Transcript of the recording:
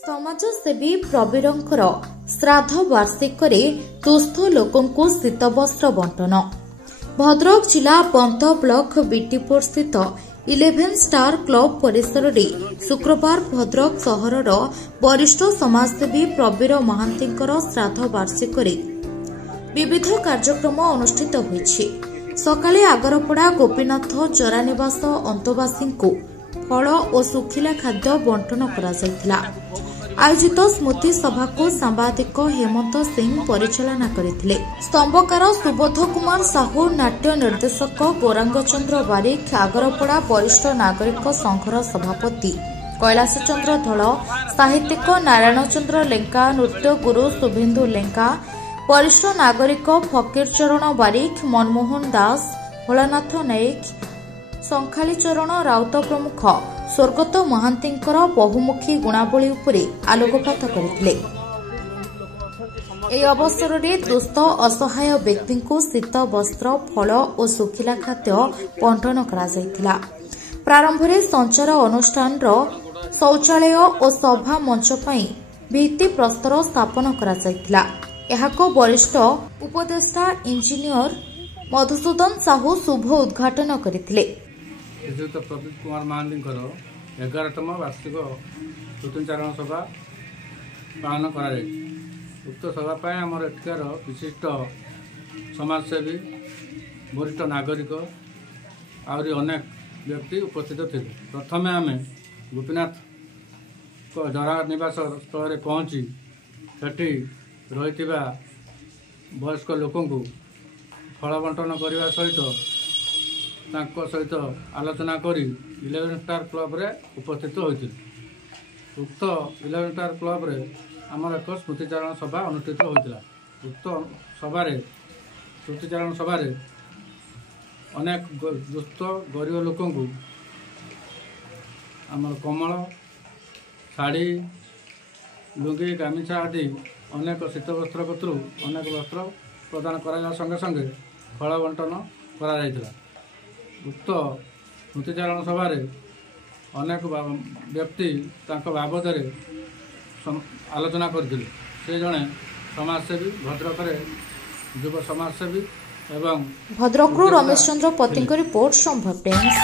समाजसेवी प्रवीरंकर श्राद्ध वार्षिकरे दुस्थ लोकंकु शीतवस्त्र बंटन। भद्रक जिला पंत ब्लॉक बीटीपुर स्थित 11 स्टार क्लब परिसर रे शुक्रवार भद्रक सहरर वरिष्ठ समाजसेवी प्रवीर महांतींकर श्राद्ध वार्षिकरे विविध कार्यक्रम अनुष्ठित होईछि। सकाळे आगरपड़ा गोपीनाथ जरानिवास अंतवासी को फल और सुखिला खाद्य बंटन करा जायतिला। आयोजित स्मृति सभा को सांबादिक हेमंत सिंह परिचालना करथिले। स्तंभकार सुबोध कुमार साहू, नाट्य निर्देशक गौरांगचंद्र बारिक, आगरपड़ा वरिष्ठ नागरिक संघर सभापति कैलाश चंद्र धल, साहित्यिक नारायण चंद्र लेंका, नृत्य गुरु शुभेन्दु लेंका, वरिष्ठ नागरिक फकीर चरण बारिक, मनमोहन दास, भोलानाथ नायक, संखाली चरण राउत प्रमुख स्वर्गत महांतींकर बहुमुखी गुणावली उपरे आलोकपात करथिले। एही अवसर में दुस्थ असहाय व्यक्ति को शीत वस्त्र, फल और सुखिला खाद्य बंटन करा जायतिला। प्रारंभ में संचार अनुष्ठान शौचालय और सभा मंच पई भित्ति प्रस्तर स्थापन करा जायतिला। एहाको वरिष्ठ उपदेष्टा इंजीनियर मधुसूदन साहू शुभ उद्घाटन करथिले। श्रीयुक्त प्रदीप कुमार महांतींकर 11तम वार्षिक ऋतुचारण सभा पालन कर उक्त सभा आमर एठार विशिष्ट समाजसेवी वरिष्ठ नागरिक आहरी अनेक व्यक्ति उपस्थित थे। प्रथम आम गोपीनाथ जरा निवास स्थल पहुँची सेठी रही वयस्क लोक फल बंटन करने सहित आलोचना करी 11 स्टार क्लब रे उपस्थित होते। उक्त 11 स्टार क्लब रे आमर एक स्मृतिचारण सभा अनुष्ठित होता। उक्त स्मृतिचारण सभा अनेक दुस्थ गरीब लोक आमर कमल, शाढ़ी, लुंगी, गामिछा आदि अनेक शीत वस्त्र कतु अनेक वस्त्र प्रदान करा संगे संगे फल बंटन करा। उक्त स्मृतिचारण सभा अनेक व्यक्ति बाबद आलोचना करते। से जड़े समाजसेवी भद्रक युव समाजसेवी एवं भद्रक रमेश चंद्र पति रिपोर्ट संभव टाइम्स।